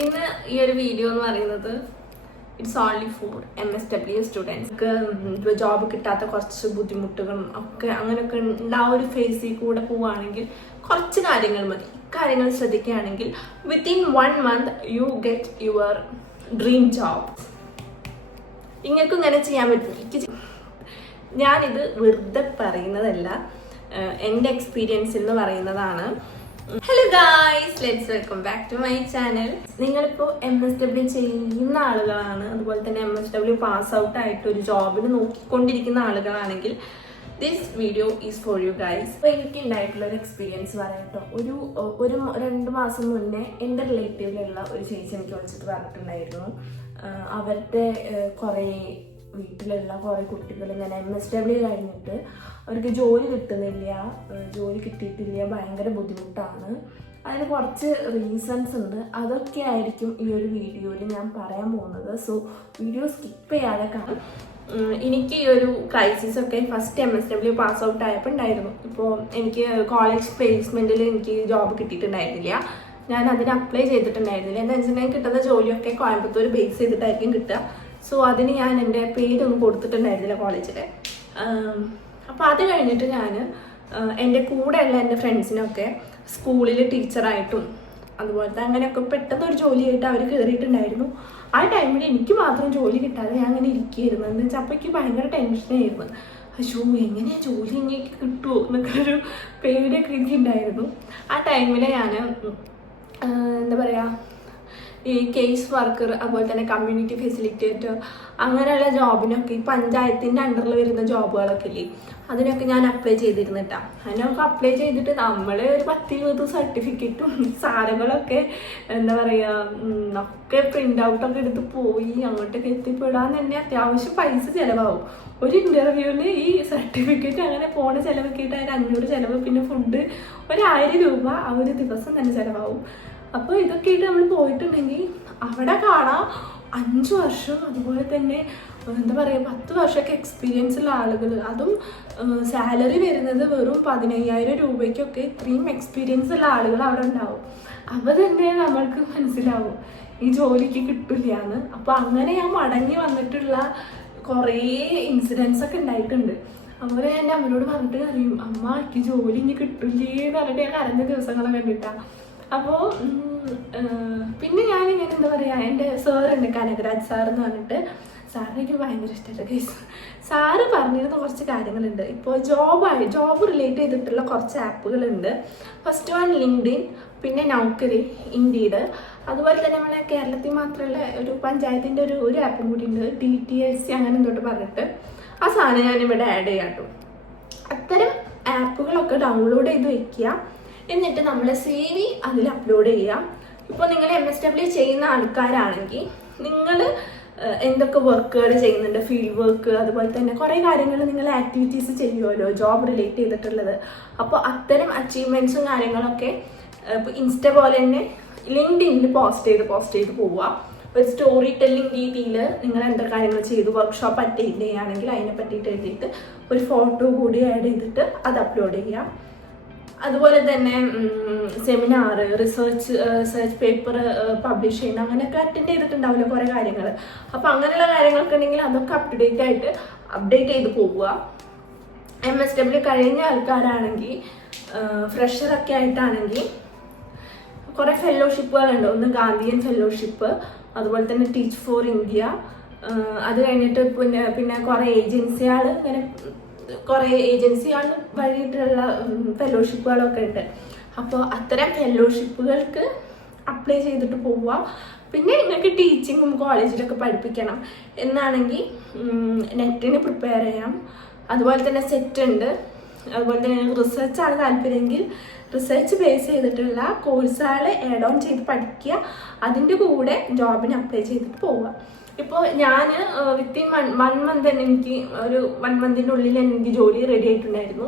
ഇന്ന് ഈ ഒരു വീഡിയോ എന്ന് പറയുന്നത് it's only for MSW students. Job കിട്ടാത്ത കുറച്ച് ബുദ്ധിമുട്ടുകളും ഒക്കെ അങ്ങനെയൊക്കെ ആ ഒരു ഫേസിൽ കൂടെ പോവുകയാണെങ്കിൽ കുറച്ച് കാര്യങ്ങൾ മതി. കാര്യങ്ങൾ ശ്രദ്ധിക്കുകയാണെങ്കിൽ within 1 month you get your dream job. ഇങ്ങൾക്കും ഇങ്ങനെ ചെയ്യാൻ പറ്റും. ഞാനിത് വെറുതെ പറയുന്നതല്ല, എൻ്റെ എക്സ്പീരിയൻസ് എന്ന് പറയുന്നതാണ്. Hello guys, let's welcome back to my channel. നിങ്ങളിപ്പോൾ MSW ചെയ്യുന്ന ആളുകളാണ്, അതുപോലെ തന്നെ MSW പാസ് ഔട്ട് ആയിട്ട് ഒരു ജോബിന് നോക്കിക്കൊണ്ടിരിക്കുന്ന ആളുകളാണെങ്കിൽ this video is for you guys. അപ്പോൾ എനിക്ക് ഉണ്ടായിട്ടുള്ള ഒരു എക്സ്പീരിയൻസ് പറയട്ടോ. ഒരു 2 മാസം മുന്നേ എൻ്റെ റിലേറ്റീവിലുള്ള ഒരു ചേച്ചി എനിക്ക് വിളിച്ചിട്ട് പറഞ്ഞിട്ടുണ്ടായിരുന്നു, അവരുടെ കുറേ വീട്ടിലുള്ള കുറേ കുട്ടികൾ ഇങ്ങനെ MSW കഴിഞ്ഞിട്ട് അവർക്ക് ജോലി കിട്ടുന്നില്ല, ജോലി കിട്ടിയിട്ടില്ല, ഭയങ്കര ബുദ്ധിമുട്ടാണ്. അതിന് കുറച്ച് റീസൺസ് ഉണ്ട്. അതൊക്കെ ആയിരിക്കും ഈ ഒരു വീഡിയോയിൽ ഞാൻ പറയാൻ പോകുന്നത്. സോ വീഡിയോ സ്കിപ്പ് ചെയ്യാതെ കാണും. എനിക്ക് ഈ ഒരു ക്രൈസിസ് ഒക്കെ ഫസ്റ്റ് MSW പാസ് ഔട്ട് ആയപ്പോൾ ഉണ്ടായിരുന്നു. ഇപ്പോൾ എനിക്ക് കോളേജ് പ്ലേസ്മെൻറ്റിൽ എനിക്ക് ജോബ് കിട്ടിയിട്ടുണ്ടായിരുന്നില്ല. ഞാൻ അതിന് അപ്ലൈ ചെയ്തിട്ടുണ്ടായിരുന്നില്ല. എന്താ വെച്ചിട്ടുണ്ടെങ്കിൽ കിട്ടുന്ന ജോലിയൊക്കെ കോയമ്പത്തൂർ ബേസ് ചെയ്തിട്ടായിരിക്കും കിട്ടുക. സോ അതിന് ഞാൻ എൻ്റെ പേരൊന്നും കൊടുത്തിട്ടുണ്ടായിരുന്നില്ല കോളേജിൽ. അപ്പോൾ അത് കഴിഞ്ഞിട്ട് ഞാൻ എൻ്റെ കൂടെയുള്ള എൻ്റെ ഫ്രണ്ട്സിനൊക്കെ സ്കൂളിൽ ടീച്ചറായിട്ടും അതുപോലത്തെ അങ്ങനെയൊക്കെ പെട്ടെന്ന് ഒരു ജോലിയായിട്ട് അവർ കയറിയിട്ടുണ്ടായിരുന്നു. ആ ടൈമിൽ എനിക്ക് മാത്രം ജോലി കിട്ടാതെ ഞാൻ അങ്ങനെ ഇരിക്കുകയായിരുന്നു. എന്ന് വെച്ചാൽ അപ്പോൾ എനിക്ക് ഭയങ്കര ടെൻഷനായിരുന്നു. അയ്യോ, എങ്ങനെയാണ് ജോലി ഇങ്ങനെ കിട്ടുമോ എന്നൊക്കെ ഒരു പേടിയൊക്കെ എനിക്കുണ്ടായിരുന്നു. ആ ടൈമിൽ ഞാൻ എന്താ പറയുക, ഈ കേസ് വർക്കർ, അതുപോലെ തന്നെ കമ്മ്യൂണിറ്റി ഫെസിലിറ്റേറ്റർ, അങ്ങനെയുള്ള ജോബിനൊക്കെ ഈ പഞ്ചായത്തിൻ്റെ അണ്ടറിൽ വരുന്ന ജോബുകളൊക്കെ ഇല്ലേ, അതിനൊക്കെ ഞാൻ അപ്ലൈ ചെയ്തിരുന്നിട്ടാ. അതിനൊക്കെ അപ്ലൈ ചെയ്തിട്ട് നമ്മൾ ഒരു 10-20 സർട്ടിഫിക്കറ്റും സാധനങ്ങളൊക്കെ എന്താ പറയുക ഒക്കെ പ്രിൻ്റ് ഔട്ടൊക്കെ എടുത്ത് പോയി അങ്ങോട്ടൊക്കെ എത്തിപ്പെടാൻ തന്നെ അത്യാവശ്യം പൈസ ചിലവാകും. ഒരു ഇൻ്റർവ്യൂവിൽ ഈ സർട്ടിഫിക്കറ്റ് അങ്ങനെ പോണ ചിലവൊക്കെ ഇട്ട് അതിന് 500 ചിലവ്, പിന്നെ ഫുഡ് 1000 രൂപ ആ ഒരു ദിവസം തന്നെ ചിലവാകും. അപ്പോൾ ഇതൊക്കെ ആയിട്ട് നമ്മൾ പോയിട്ടുണ്ടെങ്കിൽ അവിടെ കാണാം 5 വർഷം, അതുപോലെ തന്നെ എന്താ പറയുക 10 വർഷമൊക്കെ എക്സ്പീരിയൻസ് ഉള്ള ആളുകൾ, അതും സാലറി വരുന്നത് വെറും 15,000 രൂപയ്ക്കൊക്കെ ഇത്രയും എക്സ്പീരിയൻസ് ഉള്ള ആളുകൾ അവിടെ ഉണ്ടാവും. അപ്പോൾ തന്നെ നമ്മൾക്ക് മനസ്സിലാവും ഈ ജോലിക്ക് കിട്ടില്ല എന്ന്. അപ്പോൾ അങ്ങനെ ഞാൻ മടങ്ങി വന്നിട്ടുള്ള കുറേ ഇൻസിഡൻസ് ഒക്കെ ഉണ്ടായിട്ടുണ്ട്. അപ്പോൾ ഞാൻ എൻ്റെ അമ്മയോട് പറഞ്ഞിട്ട് അറിയും, അമ്മ എനിക്ക് ജോലി ഇനി കിട്ടില്ലേ എന്ന് പറഞ്ഞിട്ട് ഞാൻ കരഞ്ഞ ദിവസങ്ങളെ കണ്ടിട്ടാണ്. അപ്പോൾ പിന്നെ ഞാനിങ്ങനെ എന്താ പറയുക, എൻ്റെ സാറുണ്ട് കനകരാജ് സാർ എന്ന് പറഞ്ഞിട്ട്, സാറിന് എനിക്ക് ഭയങ്കര ഇഷ്ടമുള്ള കേസ്. സാറ് പറഞ്ഞിരുന്ന കുറച്ച് കാര്യങ്ങളുണ്ട്. ഇപ്പോൾ ജോബ് റിലേറ്റ് ചെയ്തിട്ടുള്ള കുറച്ച് ആപ്പുകളുണ്ട്. ഫസ്റ്റ് വൺ ലിങ്ക്ഡിൻ, പിന്നെ നൗക്കരി, ഇൻഡീഡ്, അതുപോലെ തന്നെ നമ്മളെ കേരളത്തിൽ മാത്രമുള്ള ഒരു പഞ്ചായത്തിൻ്റെ ഒരു ആപ്പും കൂടി ഉണ്ട്, DTSC അങ്ങനെ എന്തോട്ട് പറഞ്ഞിട്ട്. ആ സാധനം ഞാനിവിടെ ആഡ് ചെയ്യാം കേട്ടോ. അത്തരം ആപ്പുകളൊക്കെ ഡൗൺലോഡ് ചെയ്ത് വയ്ക്കുക. എന്നിട്ട് നമ്മൾ CV അതിൽ അപ്ലോഡ് ചെയ്യാം. ഇപ്പോൾ നിങ്ങൾ MSW ചെയ്യുന്ന ആൾക്കാരാണെങ്കിൽ നിങ്ങൾ എന്തൊക്കെ വർക്കുകൾ ചെയ്യുന്നുണ്ട്, ഫീൽഡ് വർക്ക്, അതുപോലെ തന്നെ കുറേ കാര്യങ്ങൾ നിങ്ങൾ ആക്ടിവിറ്റീസ് ചെയ്യുമല്ലോ ജോബ് റിലേറ്റ് ചെയ്തിട്ടുള്ളത്. അപ്പോൾ അത്തരം അച്ചീവ്മെൻറ്റ്സും കാര്യങ്ങളൊക്കെ ഇപ്പോൾ ഇൻസ്റ്റ പോലെ തന്നെ ലിങ്ക്ഡിനിൽ പോസ്റ്റ് ചെയ്ത് പോവുക. ഒരു സ്റ്റോറി ടെല്ലിംഗ് രീതിയിൽ നിങ്ങൾ എന്തൊക്കെ കാര്യങ്ങൾ ചെയ്തു, വർക്ക്ഷോപ്പ് അറ്റൻഡ് ചെയ്യുകയാണെങ്കിൽ അതിനെ പറ്റിയിട്ട് എഴുതിയിട്ട് ഒരു ഫോട്ടോ കൂടി ആഡ് ചെയ്തിട്ട് അത് അപ്ലോഡ് ചെയ്യുക. അതുപോലെ തന്നെ സെമിനാർ, റിസർച്ച് പേപ്പർ പബ്ലിഷ് ചെയ്യുന്ന അങ്ങനെയൊക്കെ അറ്റൻഡ് ചെയ്തിട്ടുണ്ടാവില്ല കുറേ കാര്യങ്ങൾ. അപ്പോൾ അങ്ങനെയുള്ള കാര്യങ്ങളൊക്കെ ഉണ്ടെങ്കിൽ അതൊക്കെ അപ്ഡേറ്റ് ചെയ്ത് പോവുക. MSW കഴിഞ്ഞ ആൾക്കാരാണെങ്കിൽ ഫ്രഷറൊക്കെ ആയിട്ടാണെങ്കിൽ കുറേ ഫെലോഷിപ്പുകളുണ്ട്. ഒന്ന് ഗാന്ധിയൻ ഫെലോഷിപ്പ്, അതുപോലെ തന്നെ ടീച്ച് ഫോർ ഇന്ത്യ, അത് കഴിഞ്ഞിട്ട് പിന്നെ കുറേ ഏജൻസികൾ, ഇങ്ങനെ കുറേ ഏജൻസികൾ വഴിയിട്ടുള്ള ഫെലോഷിപ്പുകളൊക്കെ ഉണ്ട്. അപ്പോൾ അത്തരം ഫെലോഷിപ്പുകൾക്ക് അപ്ലൈ ചെയ്തിട്ട് പോവുക. പിന്നെ നിങ്ങൾക്ക് ടീച്ചിങ്ങും കോളേജിലൊക്കെ പഠിപ്പിക്കണം എന്നാണെങ്കിൽ നെറ്റിന് പ്രിപ്പയർ ചെയ്യാം. അതുപോലെ തന്നെ സെറ്റ് ഉണ്ട്. അതുപോലെ തന്നെ റിസർച്ചാണ് താല്പര്യമെങ്കിൽ റിസർച്ച് ബേസ് ചെയ്തിട്ടുള്ള കോഴ്സുകൾ ആഡ് ഓൺ ചെയ്ത് പഠിക്കുക. അതിൻ്റെ കൂടെ ജോബിന് അപ്ലൈ ചെയ്തിട്ട് പോവുക. ഇപ്പോൾ ഞാൻ വിത്തിൻ 1 month തന്നെ എനിക്ക് ഒരു 1 monthൻ്റെ ഉള്ളിൽ എനിക്ക് ജോലി റെഡി ആയിട്ടുണ്ടായിരുന്നു.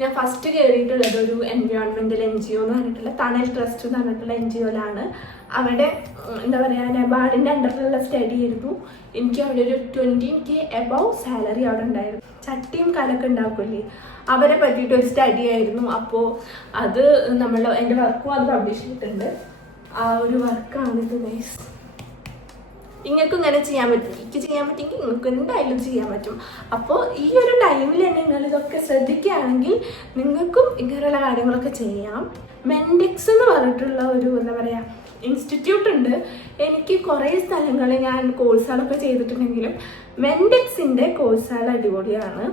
ഞാൻ ഫസ്റ്റ് കയറിയിട്ടുള്ളത് ഒരു എൻവയോൺമെൻറ്റൽ NGO എന്ന് പറഞ്ഞിട്ടുള്ള തണൽ ട്രസ്റ്റ് എന്ന് പറഞ്ഞിട്ടുള്ള NGOയിലാണ്. അവിടെ എന്താ പറയുക, നബാർഡിൻ്റെ അണ്ടറിലുള്ള സ്റ്റഡി ആയിരുന്നു. എനിക്ക് അവിടെ ഒരു 20K എബവ് സാലറി അവിടെ ഉണ്ടായിരുന്നു. ചട്ടിയും കലൊക്കെ ഉണ്ടാക്കില്ലേ, അവരെ പറ്റിയിട്ടൊരു സ്റ്റഡി ആയിരുന്നു. അപ്പോൾ അത് എൻ്റെ വർക്കും അത് പബ്ലിഷ് ചെയ്തിട്ടുണ്ട്. ആ ഒരു വർക്കാണിത് ഗൈസ്. നിങ്ങൾക്ക് ഇങ്ങനെ ചെയ്യാൻ പറ്റും, എനിക്ക് ചെയ്യാൻ പറ്റുമെങ്കിൽ നിങ്ങൾക്ക് എന്തായാലും ചെയ്യാൻ പറ്റും. അപ്പോൾ ഈ ഒരു ടൈമിൽ തന്നെ നിങ്ങൾ ഇതൊക്കെ ശ്രദ്ധിക്കുകയാണെങ്കിൽ നിങ്ങൾക്കും ഇങ്ങനെയുള്ള കാര്യങ്ങളൊക്കെ ചെയ്യാം. മെൻഡെക്സ് എന്ന് പറഞ്ഞിട്ടുള്ള ഒരു എന്താ പറയുക ഇൻസ്റ്റിറ്റ്യൂട്ട് ഉണ്ട്. എനിക്ക് കുറേ സ്ഥലങ്ങളിൽ ഞാൻ കോഴ്സുകളൊക്കെ ചെയ്തിട്ടുണ്ടെങ്കിലും മെൻഡെക്സിൻ്റെ കോഴ്സുകൾ അടിപൊളിയാണ്.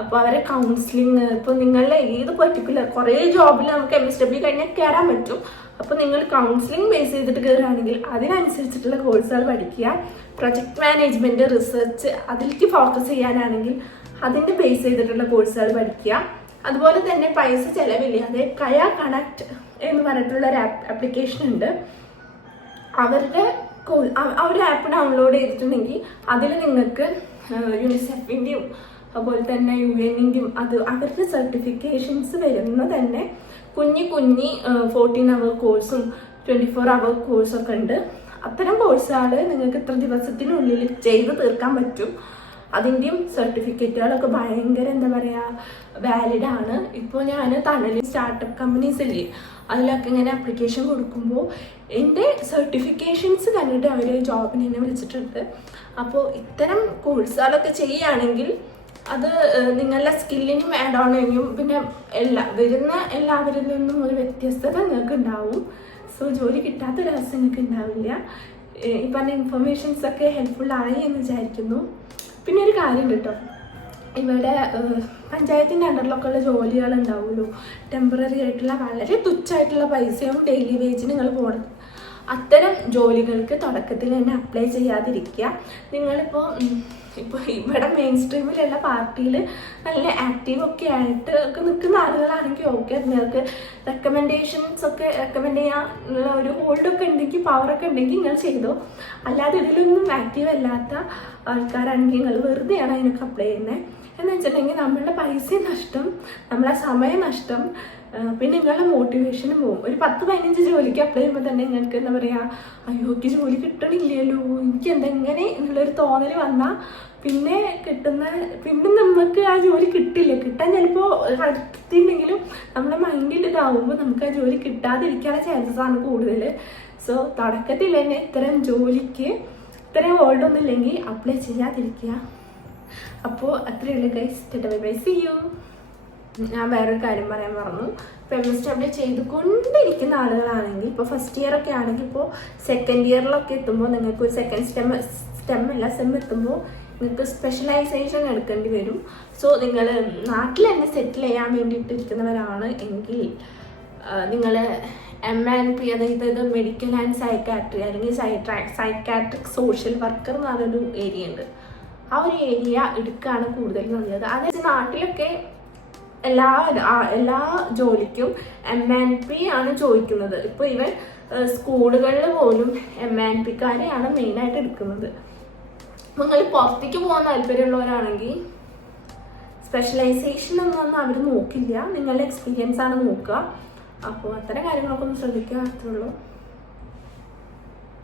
അപ്പോൾ അവരെ കൗൺസിലിങ്, ഇപ്പോൾ നിങ്ങളുടെ ഏത് പെർട്ടിക്കുലർ കുറേ ജോബിൽ നമുക്ക് MSW കഴിഞ്ഞാൽ കയറാൻ പറ്റും. അപ്പോൾ നിങ്ങൾ കൗൺസിലിംഗ് ബേസ് ചെയ്തിട്ട് കയറുകയാണെങ്കിൽ അതിനനുസരിച്ചിട്ടുള്ള കോഴ്സുകൾ പഠിക്കുക. പ്രൊജക്ട് മാനേജ്മെൻറ്റ്, റിസർച്ച് അതിലേക്ക് ഫോക്കസ് ചെയ്യാനാണെങ്കിൽ അതിൻ്റെ ബേസ് ചെയ്തിട്ടുള്ള കോഴ്സുകൾ പഠിക്കുക. അതുപോലെ തന്നെ പൈസ ചിലവില്ലാതെ കയ കണക്ട് എന്ന് പറഞ്ഞിട്ടുള്ള ഒരു ആപ്ലിക്കേഷൻ ഉണ്ട്. അവരുടെ ആപ്പ് ഡൗൺലോഡ് ചെയ്തിട്ടുണ്ടെങ്കിൽ അതിൽ നിങ്ങൾക്ക് യുണിസെഫിൻ്റെയും അതുപോലെ തന്നെ UN-ൻ്റെയും അവരുടെ സർട്ടിഫിക്കേഷൻസ് വരുന്ന തന്നെ കുഞ്ഞി 14 hour കോഴ്സും 24 hour കോഴ്സൊക്കെ ഉണ്ട്. അത്തരം കോഴ്സുകൾ നിങ്ങൾക്ക് ഇത്ര ദിവസത്തിനുള്ളിൽ ചെയ്ത് തീർക്കാൻ പറ്റും. അതിൻ്റെയും സർട്ടിഫിക്കറ്റുകളൊക്കെ ഭയങ്കര എന്താ പറയുക വാലിഡാണ്. ഇപ്പോൾ ഞാൻ തണലിൽ സ്റ്റാർട്ടപ്പ് കമ്പനീസ് ഇല്ലേ, അതിലൊക്കെ ഇങ്ങനെ ആപ്ലിക്കേഷൻ കൊടുക്കുമ്പോൾ എൻ്റെ സർട്ടിഫിക്കേഷൻസ് കണ്ടിട്ട് അവർ ജോബിന് എന്നെ വിളിച്ചിട്ടുണ്ട്. അപ്പോൾ ഇത്തരം കോഴ്സുകളൊക്കെ ചെയ്യുകയാണെങ്കിൽ അത് നിങ്ങളുടെ സ്കില്ലിനും ആഡ് ഓൺ ചെയ്യും. പിന്നെ വരുന്ന എല്ലാവരിൽ നിന്നും ഒരു വ്യത്യസ്തത നിങ്ങൾക്ക് ഉണ്ടാവും. സോ ജോലി കിട്ടാത്തൊരവസ്ഥ നിങ്ങൾക്ക് ഉണ്ടാവില്ല. ഈ പറഞ്ഞ ഇൻഫർമേഷൻസൊക്കെ ഹെൽപ്ഫുൾ ആയി എന്ന് വിചാരിക്കുന്നു. പിന്നെ ഒരു കാര്യം കേട്ടോ, ഇവിടെ പഞ്ചായത്തിൻ്റെ അണ്ടറിലൊക്കെ ഉള്ള ജോലികൾ ഉണ്ടാവുമല്ലോ, ടെമ്പററി ആയിട്ടുള്ള വളരെ തുച്ഛമായിട്ടുള്ള പൈസയും ഡെയിലി വേജിന് നിങ്ങൾ പോകണം. അത്തരം ജോലികൾക്ക് തുടക്കത്തിൽ തന്നെ അപ്ലൈ ചെയ്യാതിരിക്കുക. നിങ്ങളിപ്പോൾ ഇവിടെ മെയിൻ സ്ട്രീമിലുള്ള പാർട്ടിയിൽ നല്ല ആക്റ്റീവൊക്കെ ആയിട്ട് ഒക്കെ നിൽക്കുന്ന ആളുകളാണെങ്കിൽ ഓക്കെ, നിങ്ങൾക്ക് റെക്കമെൻഡ് ചെയ്യാനുള്ള ഒരു ഹോൾഡൊക്കെ ഉണ്ടെങ്കിൽ പവറൊക്കെ ഉണ്ടെങ്കിൽ നിങ്ങൾ ചെയ്തോ. അല്ലാതെ ഇതിലൊന്നും ആക്റ്റീവ് അല്ലാത്ത ആൾക്കാരാണെങ്കിൽ നിങ്ങൾ വെറുതെയാണ് അതിനൊക്കെ അപ്ലൈ ചെയ്യുന്നത്. എന്ന് വെച്ചിട്ടുണ്ടെങ്കിൽ നമ്മളുടെ പൈസയും നഷ്ടം, നമ്മളെ സമയം നഷ്ടം, പിന്നെ നിങ്ങളുടെ മോട്ടിവേഷനും പോകും. ഒരു 10-15 ജോലിക്ക് അപ്ലൈ ചെയ്യുമ്പോൾ തന്നെ നിങ്ങൾക്ക് എന്താ പറയുക, അയ്യോ എനിക്ക് ജോലി കിട്ടണില്ലല്ലോ, എനിക്ക് എന്തെങ്ങനെ എന്നുള്ളൊരു തോന്നൽ വന്നാൽ പിന്നെ നമുക്ക് ആ ജോലി കിട്ടില്ല. കിട്ടാൻ ചിലപ്പോൾ അടുത്തിട്ടുണ്ടെങ്കിലും നമ്മുടെ മൈൻഡിൽ ഇതാവുമ്പോൾ നമുക്ക് ആ ജോലി കിട്ടാതിരിക്കാനുള്ള ചാൻസസ് ആണ് കൂടുതൽ. സോ തുടക്കത്തിൽ തന്നെ ഇത്തരം ഹോൾഡൊന്നും ഇല്ലെങ്കിൽ അപ്ലൈ ചെയ്യാതിരിക്കുക. അപ്പോൾ അത്രയുള്ളൂ ഗൈസ്. Bye, see you. ഞാൻ വേറൊരു കാര്യം പറയാൻ പറഞ്ഞു. ഇപ്പോൾ MSW ചെയ്തുകൊണ്ടിരിക്കുന്ന ആളുകളാണെങ്കിൽ, ഇപ്പോൾ ഫസ്റ്റ് ഇയർ ഒക്കെ ആണെങ്കിൽ, ഇപ്പോൾ സെക്കൻഡ് ഇയറിലൊക്കെ എത്തുമ്പോൾ നിങ്ങൾക്ക് ഒരു സെക്കൻഡ് സെം എത്തുമ്പോൾ നിങ്ങൾക്ക് സ്പെഷ്യലൈസേഷൻ എടുക്കേണ്ടി വരും. സോ നിങ്ങൾ നാട്ടിൽ തന്നെ സെറ്റിൽ ചെയ്യാൻ വേണ്ടിയിട്ട് ഇരിക്കുന്നവരാണ് എങ്കിൽ നിങ്ങൾ MNP, അതായത് മെഡിക്കൽ ആൻഡ് സൈക്കാട്രി അല്ലെങ്കിൽ സൈക്കാട്രിക് സോഷ്യൽ വർക്കർ എന്ന് പറഞ്ഞൊരു ഏരിയ ഉണ്ട്. ആ ഒരു ഏരിയ എടുക്കുകയാണ് കൂടുതൽ നല്ലത്. അതായത് നാട്ടിലൊക്കെ എല്ലാ ജോലിക്കും MNP ആണ് ചോദിക്കുന്നത്. ഇപ്പോൾ ഇവൻ സ്കൂളുകളിൽ പോലും MNPക്കാരെയാണ് മെയിനായിട്ട് എടുക്കുന്നത്. നിങ്ങൾ പുറത്തേക്ക് പോകാൻ താല്പര്യമുള്ളവരാണെങ്കിൽ സ്പെഷ്യലൈസേഷൻ ഒന്നും അവർ നോക്കില്ല, നിങ്ങളുടെ എക്സ്പീരിയൻസ് ആണ് നോക്കുക. അപ്പോൾ അത്തരം കാര്യങ്ങളൊക്കെ ഒന്ന് ശ്രദ്ധിക്കുക. അത്രേ ഉള്ളൂ.